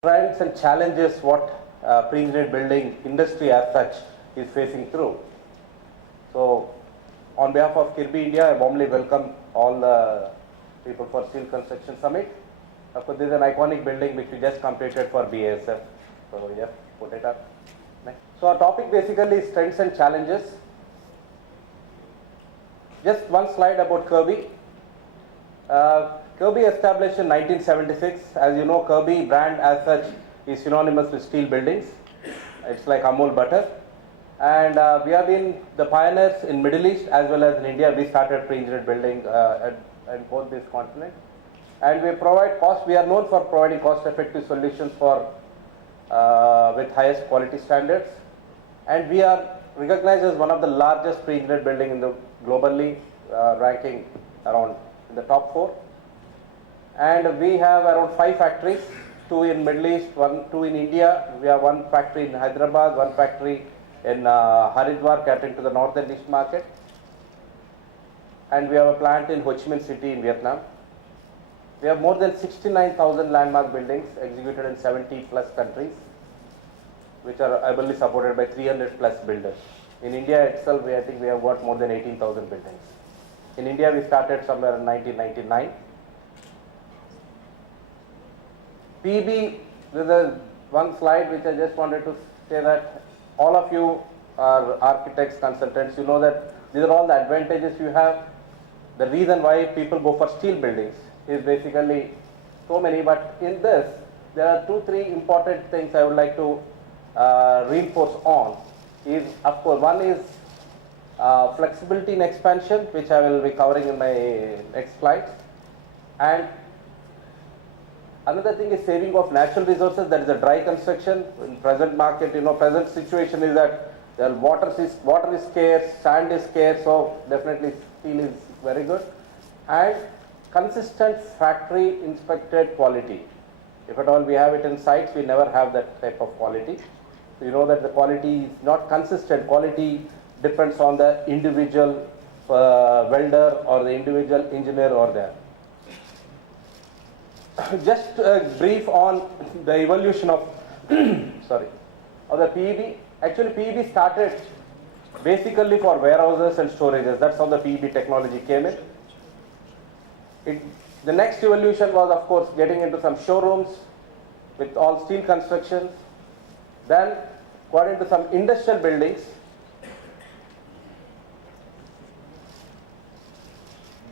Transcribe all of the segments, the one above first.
trends and challenges what pre-engineered building industry as such is facing through. So, on behalf of Kirby India, I warmly welcome all the people for Steel Construction Summit. Of course, this is an iconic building which we just completed for BASF. So, yeah, put it up. Next. So, our topic basically is strengths and challenges. Just one slide about Kirby. Kirby established in 1976. As you know, Kirby brand as such is synonymous with steel buildings. It's like Amul butter. And we have been the pioneers in Middle East as well as in India. We started pre-engineered building at both these continents. And we are known for providing cost-effective solutions for with highest quality standards. And we are recognized as one of the largest pre-engineered building in the globally, ranking around in the top 4. And we have around 5 factories, 2 in Middle East, 2 in India. We have 1 factory in Hyderabad, 1 factory in Haridwar, catering to the northern east market. And we have a plant in Ho Chi Minh City in Vietnam. We have more than 69,000 landmark buildings executed in 70 plus countries, which are ably supported by 300 plus builders. In India itself, I think we have got more than 18,000 buildings. In India, we started somewhere in 1999. PB, there is one slide which I just wanted to say that all of you are architects, consultants. You know that these are all the advantages you have. The reason why people go for steel buildings is basically so many, but in this, there are 2-3 important things I would like to reinforce on. Is, of course, one is flexibility in expansion, which I will be covering in my next slides. And another thing is saving of natural resources, that is a dry construction. In present market, present situation is that the water is scarce, sand is scarce, so definitely steel is very good. And consistent factory inspected quality. If at all we have it in sites, we never have that type of quality. So you know that the quality is not consistent. Quality depends on the individual welder or the individual engineer or there. Just a brief on the evolution of of the PEB. Actually, PEB started basically for warehouses and storages. That's how the PEB technology came in. The next evolution was, of course, getting into some showrooms with all steel constructions. Then got into some industrial buildings.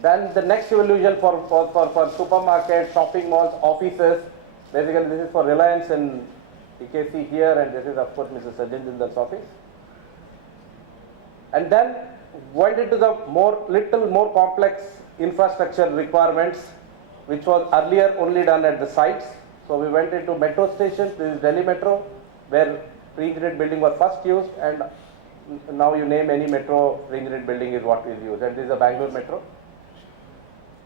Then the next evolution for supermarkets, shopping malls, offices. Basically, this is for Reliance and EKC here, and this is, of course, Mr. Sajjan Jindal's office. And then went into the little more complex infrastructure requirements, which was earlier only done at the sites. So we went into metro stations. This is Delhi Metro, where pre-engineered building was first used, and now you name any metro, pre-engineered building is what is used. And this is a Bangalore Metro.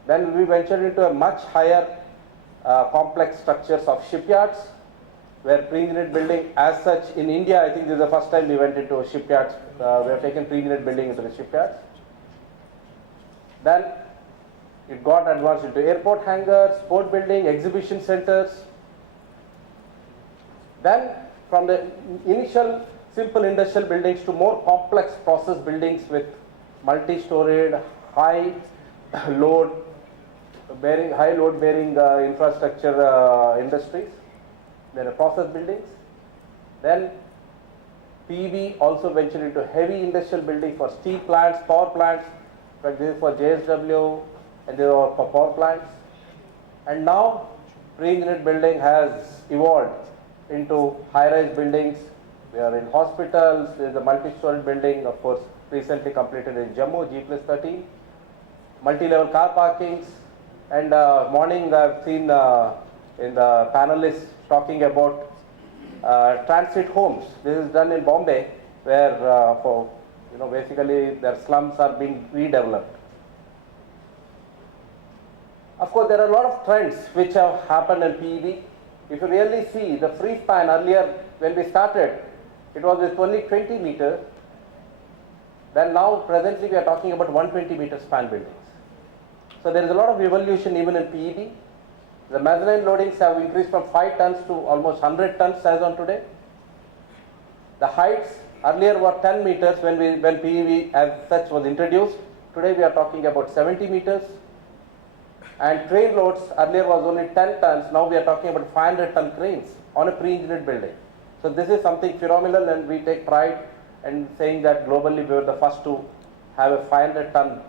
Then we ventured into a much higher complex structures of shipyards, where pre-engineered building as such in India, I think this is the first time we went into shipyards. We have taken pre-engineered building into the shipyards. Then it got advanced into airport hangars, port building, exhibition centers. Then from the initial simple industrial buildings to more complex process buildings with multi-storied, high load bearing infrastructure industries. Then process buildings. Then PEB also ventured into heavy industrial building for steel plants, power plants. In fact, this is for JSW, and these are for power plants. And now pre-engineered building has evolved into high-rise buildings. We are in hospitals. There is a multi-story building, of course, recently completed in Jammu, G+13. Multi-level car parkings. And morning I've seen in the panelists talking about transit homes. This is done in Bombay, where basically their slums are being redeveloped. Of course, there are a lot of trends which have happened in PEB. If you really see the free span earlier, when we started, it was with only 20 meters. Then now, presently, we are talking about 120 meter span buildings. So there is a lot of evolution even in PEB. The mezzanine loadings have increased from 5 tons to almost 100 tons as on today. The heights earlier were 10 meters when PEV as such was introduced. Today we are talking about 70 meters. And crane loads earlier was only 10 tons. Now we are talking about 500 ton cranes on a pre-engineered building. So this is something phenomenal, and we take pride in saying that globally we were the first to have a 500 ton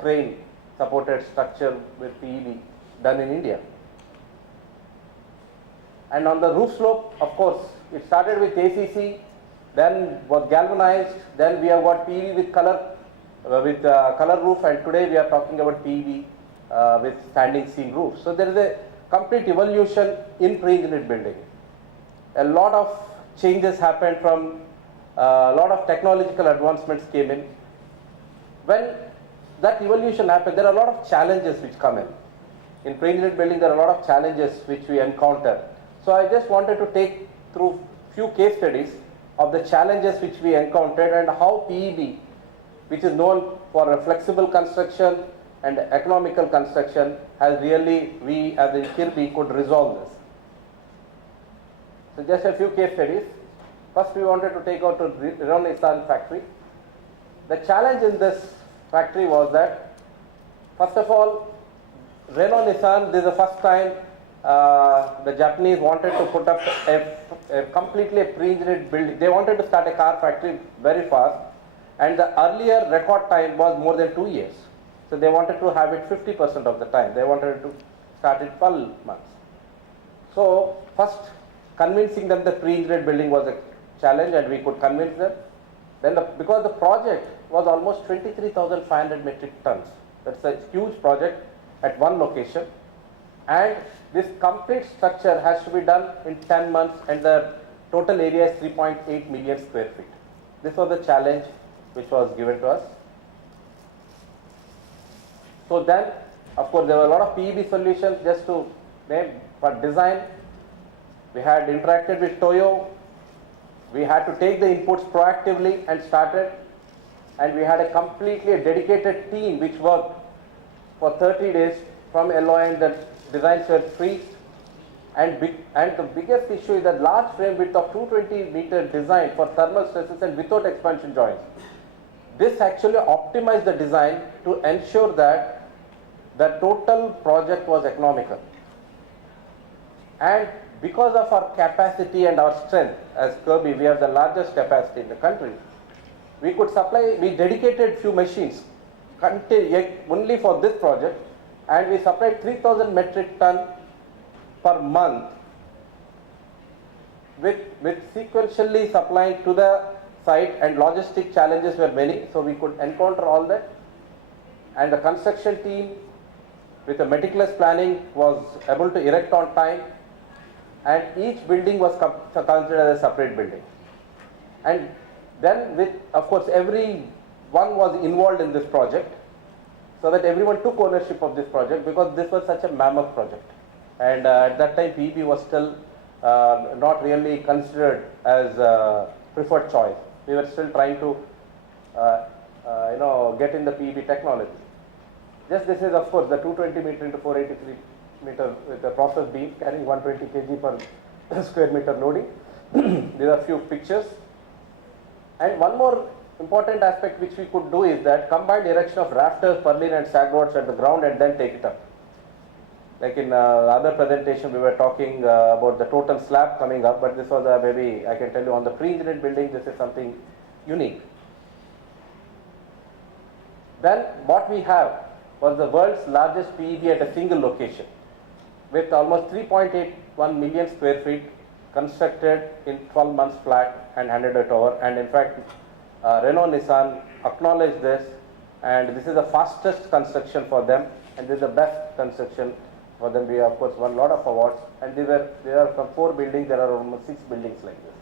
crane supported structure with PEV done in India. And on the roof slope, of course, it started with ACC, then was galvanized, then we have got PEV with color roof, and today we are talking about PEV with standing seam roof. So there is a complete evolution in pre-engineered building. A lot of changes happened from a lot of technological advancements came in. When that evolution happened, there are a lot of challenges which come in. In pre-engineered building, there are a lot of challenges which we encounter. So I just wanted to take through few case studies of the challenges which we encountered and how PEB, which is known for a flexible construction and economical construction, has really, we as in Kirby could resolve this. So just a few case studies. First we wanted to take out to Renault-Nissan factory. The challenge in this factory was that, first of all, Renault-Nissan, this is the first time the Japanese wanted to put up a completely pre-engineered building. They wanted to start a car factory very fast, and the earlier record time was more than 2 years. So they wanted to have it 50% of the time. They wanted to start in 12 months. So first, convincing them the pre-engineered building was a challenge, and we could convince them. Then because the project was almost 23,500 metric tons. That's a huge project at one location, and this complete structure has to be done in 10 months, and the total area is 3.8 million square feet. This was the challenge which was given to us. So then, of course, there were a lot of PEB solutions just to name. For design, we had interacted with Toyo. We had to take the inputs proactively and started, and we had a completely dedicated team which worked for 30 days from LOI, and the designs were free. And the biggest issue is that large frame width of 220 meter design for thermal stresses and without expansion joints. This actually optimized the design to ensure that the total project was economical. And because of our capacity and our strength, as Kirby, we have the largest capacity in the country, we could supply, we dedicated few machines only for this project, and we supplied 3,000 metric ton per month with sequentially supplying to the site, and logistic challenges were many, so we could encounter all that. And the construction team with a meticulous planning was able to erect on time, and each building was considered as a separate building. And then with, of course, everyone was involved in this project, so that everyone took ownership of this project, because this was such a mammoth project. And at that time, PEB was still not really considered as a preferred choice. We were still trying to get in the PEB technology. Just this is, of course, the 220 meter into 483 meter with the process beam carrying 120 kg per square meter loading. These are few pictures. And one more important aspect which we could do is that combined erection of rafters, purlin and sag rods at the ground, and then take it up. Like in other presentation, we were talking about the total slab coming up, but this was maybe, I can tell you, on the pre-engineered building, this is something unique. Then what we have was the world's largest PEB at a single location, with almost 3.81 million square feet constructed in 12 months flat and handed it over. And in fact, Renault-Nissan acknowledged this, and this is the fastest construction for them, and this is the best construction for them. We of course won a lot of awards, and there are from 4 buildings, there are almost 6 buildings like this.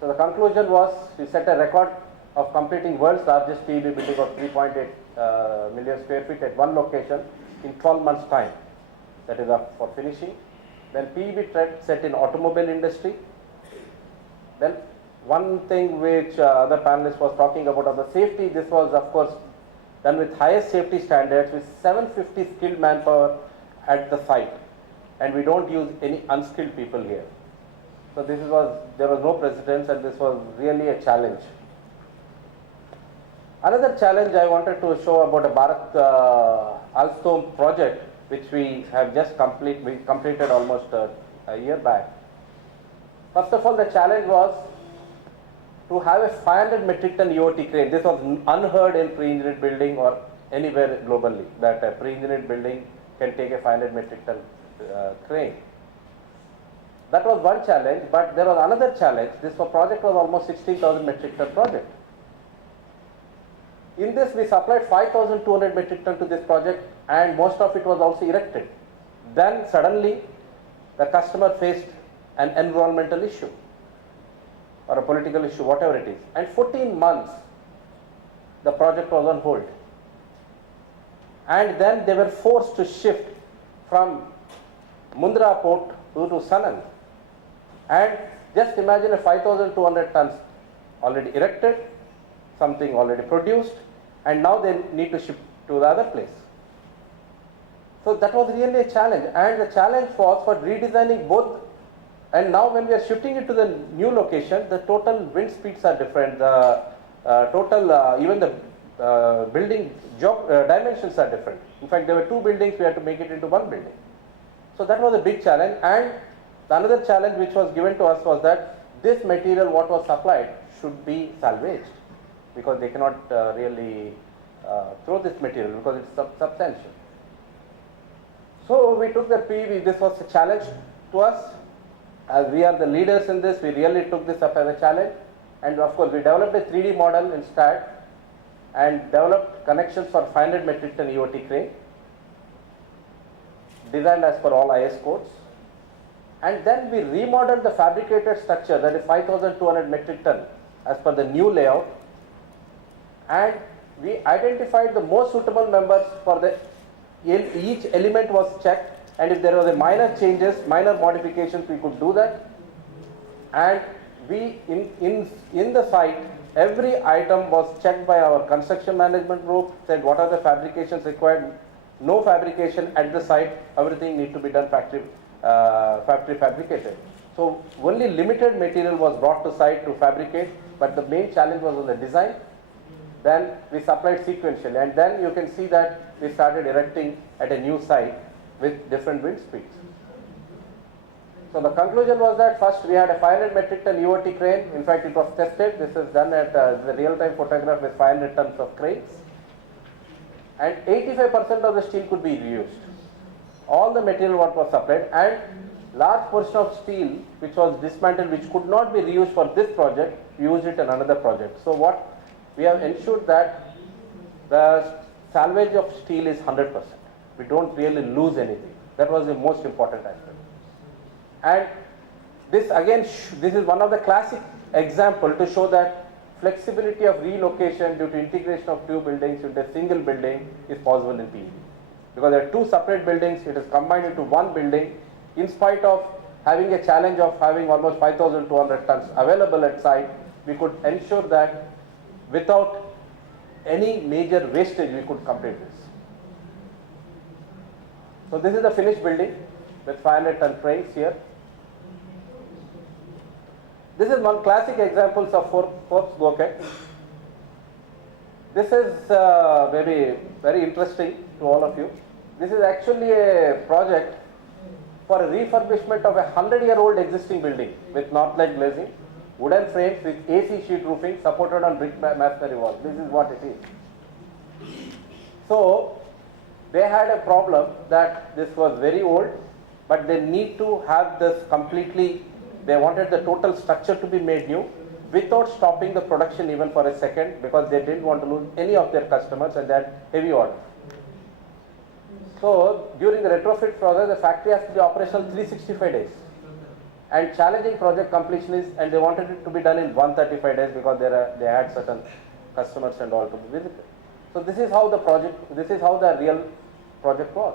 So the conclusion was, we set a record of completing world's largest PEB building of 3.8 million square feet at one location in 12 months time. That is up for finishing. Then PEB trend set in automobile industry. Then one thing which other panelists was talking about of the safety, this was of course done with highest safety standards, with 750 skilled manpower at the site, and we don't use any unskilled people here. So there was no precedence, and this was really a challenge. Another challenge I wanted to show about a Bharat Alstom project, which we have just completed almost a year back. First of all, the challenge was to have a 500 metric ton EOT crane. This was unheard in pre-engineered building or anywhere globally, that a pre-engineered building can take a 500 metric ton crane. That was one challenge, but there was another challenge. This project was almost 16,000 metric ton project. In this, we supplied 5,200 metric ton to this project, and most of it was also erected. Then suddenly, the customer faced an environmental issue or a political issue, whatever it is. And 14 months, the project was on hold. And then they were forced to shift from Mundra port to Sanand. And just imagine a 5,200 tons already erected, something already produced, and now they need to ship to the other place. So that was really a challenge, and the challenge was for redesigning both. And now when we are shifting it to the new location, the total wind speeds are different, the even the building dimensions are different. In fact, there were two buildings, we had to make it into one building. So that was a big challenge, and the another challenge which was given to us was that this material, what was supplied, should be salvaged, because they cannot really throw this material because it's substantial. So we took the this was a challenge to us. As we are the leaders in this, we really took this up as a challenge, and of course we developed a 3D model in STAT and developed connections for 500 metric ton EOT crane, designed as per all IS codes, and then we remodeled the fabricated structure, that is 5,200 metric ton as per the new layout, and we identified the most suitable members for the each element was checked, and if there was a minor changes, minor modifications, we could do that. And we in the site, every item was checked by our construction management group, said what are the fabrications required, no fabrication at the site, everything need to be done factory fabricated. So only limited material was brought to site to fabricate, but the main challenge was on the design. Then we supplied sequentially, and then you can see that we started erecting at a new site with different wind speeds. So the conclusion was that first we had a 500 metric ton EOT crane. In fact, it was tested. This is done at the real-time photograph with 500 tons of cranes, and 85% of the steel could be reused. All the material what was supplied, and large portion of steel which was dismantled, which could not be reused for this project, we used it in another project. So what we have ensured that the salvage of steel is 100%. We don't really lose anything. That was the most important aspect. And this again, this is one of the classic example to show that flexibility of relocation due to integration of two buildings into a single building is possible in PEB. Because there are two separate buildings, it is combined into one building, in spite of having a challenge of having almost 5,200 tons available at site, we could ensure that without any major wastage, we could complete this. So this is the finished building with 500 ton cranes here. This is one classic example of Forbes bouquet. This is maybe very interesting to all of you. This is actually a project for a refurbishment of a 100-year-old existing building with north-light glazing, wooden frames with AC sheet roofing supported on brick masonry walls. This is what it is. So they had a problem that this was very old, but they need to have this completely, they wanted the total structure to be made new without stopping the production even for a second, because they didn't want to lose any of their customers and they had heavy order. So during the retrofit process, the factory has to be operational 365 days. And challenging project completion is, and they wanted it to be done in 135 days because they had certain customers and all to be visited. So this is how the project, this is how the real project was.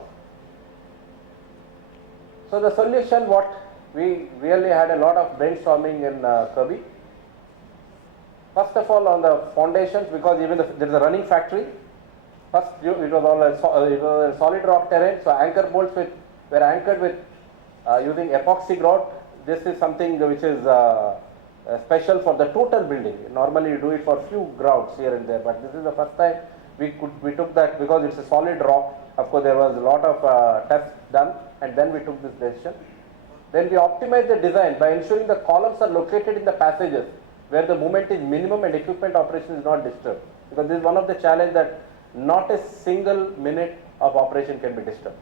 So the solution, what we really had a lot of brainstorming in Kirby. First of all, on the foundations, because even there is a running factory, First, it was all it was a solid rock terrain, so anchor bolts were anchored with using epoxy grout. This is something which is special for the total building. Normally, you do it for few grouts here and there, but this is the first time we took that because it's a solid rock. Of course, there was a lot of tests done, and then we took this decision. Then we optimized the design by ensuring the columns are located in the passages where the movement is minimum and equipment operation is not disturbed. Because this is one of the challenge that not a single minute of operation can be disturbed.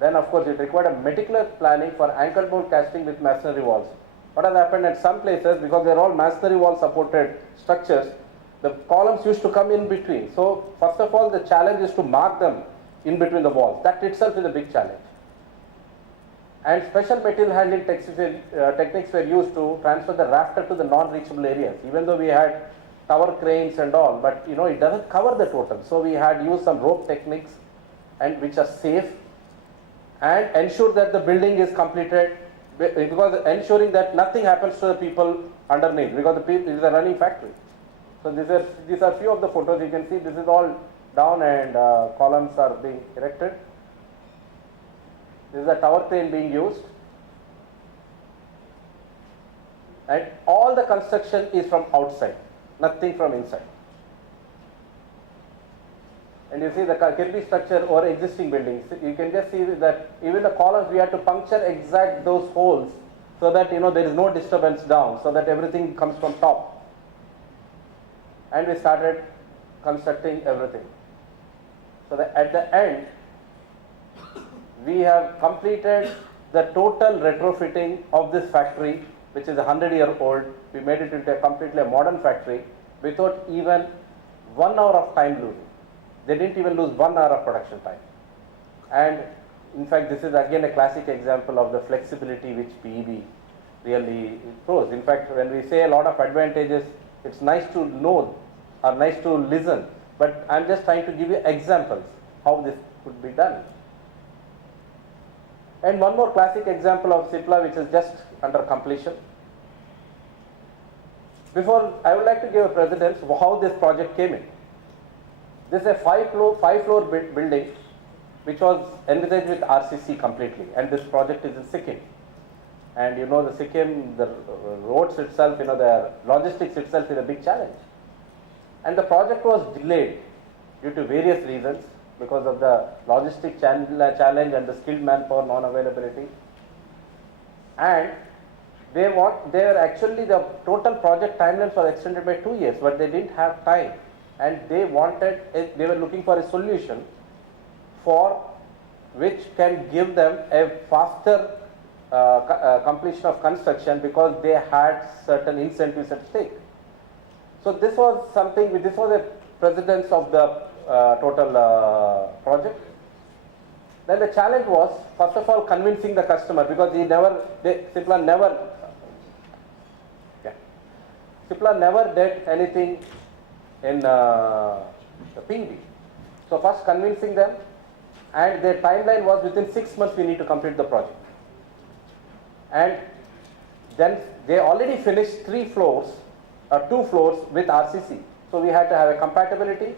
Then of course it required a meticulous planning for anchor bolt casting with masonry walls. What has happened at some places, because they are all masonry wall supported structures, the columns used to come in between. So first of all, the challenge is to mark them in between the walls. That itself is a big challenge. And special material handling techniques were used to transfer the rafter to the non-reachable areas. Even though we had tower cranes and all, but it doesn't cover the total. So we had used some rope techniques, and which are safe, and ensure that the building is completed, because ensuring that nothing happens to the people underneath, because the people, it is a running factory. So these are few of the photos. You can see this is all down, and columns are being erected. This is a tower crane being used, and all the construction is from outside, nothing from inside. And you see the Kirby structure or existing buildings. You can just see that even the columns, we had to puncture exact those holes so that there is no disturbance down, so that everything comes from top. And we started constructing everything. So that at the end, we have completed the total retrofitting of this factory, which is 100-year-old. We made it into a completely modern factory without even 1 hour of time losing. They didn't even lose 1 hour of production time. And in fact, this is again a classic example of the flexibility which PEB really throws. In fact, when we say a lot of advantages, it's nice to know or nice to listen, but I'm just trying to give you examples how this could be done. And one more classic example of Cipla, which is just under completion. Before, I would like to give a precedence of how this project came in. This is a five-floor building which was envisaged with RCC completely, and this project is in Sikkim. And the Sikkim, the roads itself, the logistics itself is a big challenge. And the project was delayed due to various reasons, because of the logistic challenge and the skilled manpower non-availability. And the total project timelines were extended by 2 years, but they didn't have time. And they were looking for a solution for which can give them a faster completion of construction, because they had certain incentives at stake. So this was a precedence of the total project. Then the challenge was, first of all, convincing the customer, because Cipla never did anything in the PEB. So first convincing them, and their timeline was within 6 months we need to complete the project. And then they already finished 2 floors with RCC. So we had to have a compatibility,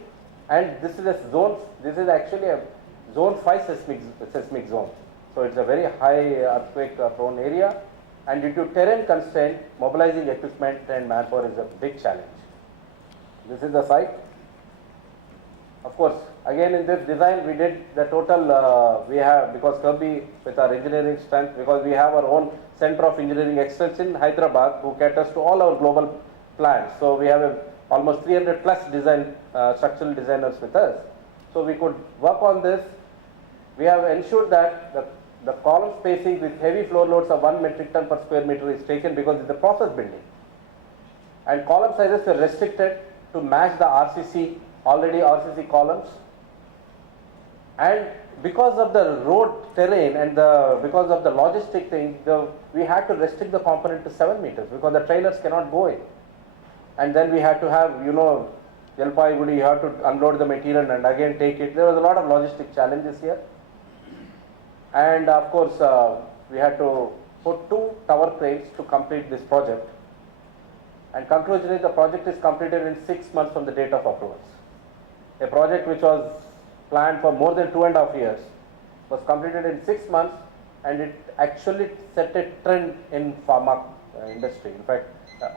and this is actually a zone 5 seismic zone. So it's a very high earthquake prone area, and due to terrain constraint, mobilizing equipment and manpower is a big challenge. This is the site. Of course, again in this design we did the total, because Kirby, with our engineering strength, because we have our own Center of Engineering Excellence in Hyderabad, who caters to all our global plans. So we have almost 300 plus structural designers with us. So we could work on this. We have ensured that the column spacing with heavy floor loads of 1 metric ton per square meter is taken, because it's a process building. And column sizes were restricted to match the RCC columns. And because of the road terrain and because of the logistic thing, we had to restrict the component to 7 meters, because the trailers cannot go in. And then we had to have, Jalpaiguri, you have to unload the material and again take it. There was a lot of logistic challenges here. And of course, we had to put 2 tower cranes to complete this project. And conclusively, the project is completed in 6 months from the date of approvals. A project which was planned for more than 2.5 years was completed in 6 months, and it actually set a trend in pharma industry. In fact,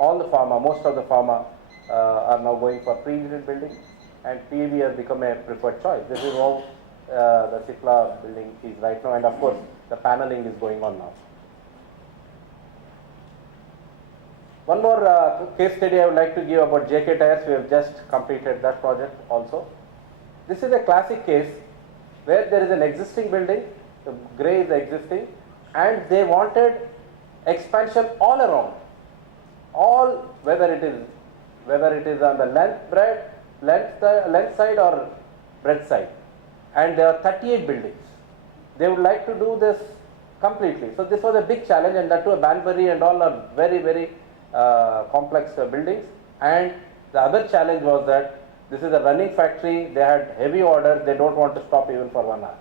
most of the pharma are now going for pre-engineered building, and PEB has become a preferred choice. This is how the Cipla building is right now, and of course the paneling is going on now. One more case study I would like to give about JK Tires. We have just completed that project also. This is a classic case where there is an existing building, the grey is existing, and they wanted expansion all around, whether it is on the length side or breadth side, and there are 38 buildings. They would like to do this completely. So this was a big challenge, and that too Banbury and all are very, very complex buildings. And the other challenge was that this is a running factory, they had heavy orders, they don't want to stop even for 1 hour.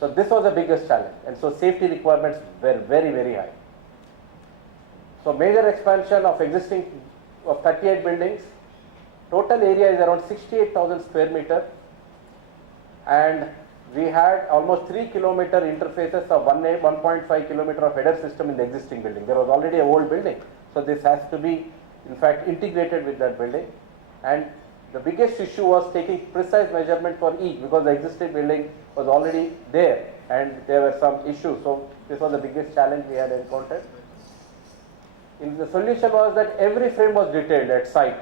So this was the biggest challenge, and so safety requirements were very, very high. So major expansion of 38 buildings, total area is around 68,000 square meter, and we had almost 3 kilometer interfaces of 1.5 kilometer of header system in the existing building. There was already a old building, so this has to be in fact integrated with that building. And the biggest issue was taking precise measurement for each, because the existing building was already there and there were some issues. So this was the biggest challenge we had encountered. The solution was that every frame was detailed at site,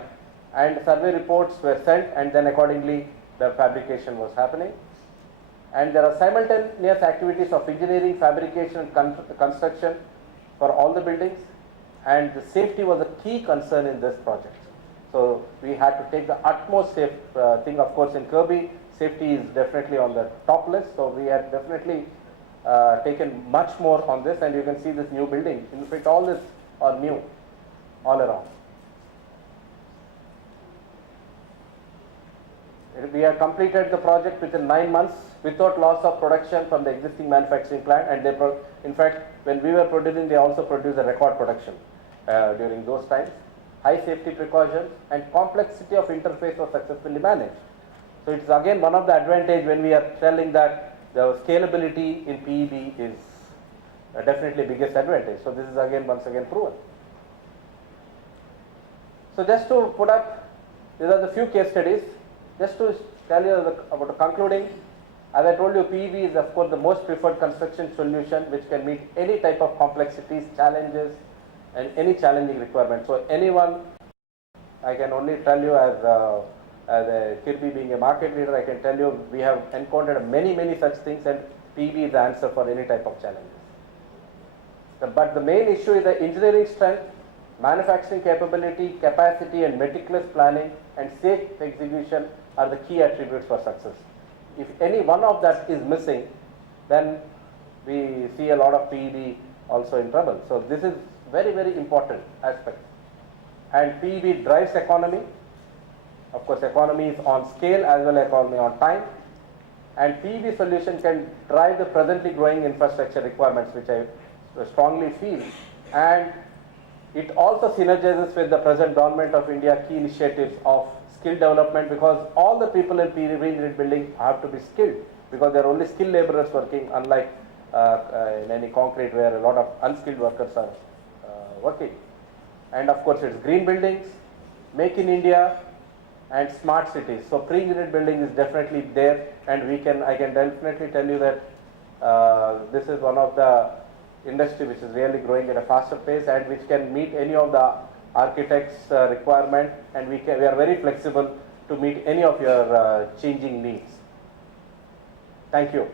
and survey reports were sent, and then accordingly the fabrication was happening. And there are simultaneous activities of engineering, fabrication and construction for all the buildings, and the safety was a key concern in this project. So we had to take the utmost safe thing. Of course, in Kirby, safety is definitely on the top list, so we had definitely taken much more on this, and you can see this new building. In fact, all this are new all around. We have completed the project within 9 months without loss of production from the existing manufacturing plant, and in fact, when we were producing, they also produced a record production during those times. High safety precautions and complexity of interface was successfully managed. So it's again one of the advantage when we are telling that the scalability in PEB is definitely biggest advantage. So this is once again proven. So just to put up, these are the few case studies. Just to tell you about concluding, as I told you, PEB is of course the most preferred construction solution which can meet any type of complexities, challenges, and any challenging requirement. So anyone, I can only tell you as a Kirby being a market leader, I can tell you we have encountered many such things, and PEB is the answer for any type of challenges. But the main issue is the engineering strength, manufacturing capability, capacity, and meticulous planning and safe execution are the key attributes for success. If any one of that is missing, then we see a lot of PEB also in trouble. So this is very important aspect. And PEB drives economy. Of course, economy is on scale as well as economy on time. And PEB solution can drive the presently growing infrastructure requirements, which I strongly feel. And it also synergizes with the present government of India key initiatives of skill development, because all the people in PEB building have to be skilled, because they are only skilled laborers working, unlike in any concrete where a lot of unskilled workers are working. And of course, it's green buildings, make in India, and smart cities. So pre-engineered building is definitely there, and I can definitely tell you that this is one of the industry which is really growing at a faster pace, and which can meet any of the architects' requirement, and we are very flexible to meet any of your changing needs. Thank you.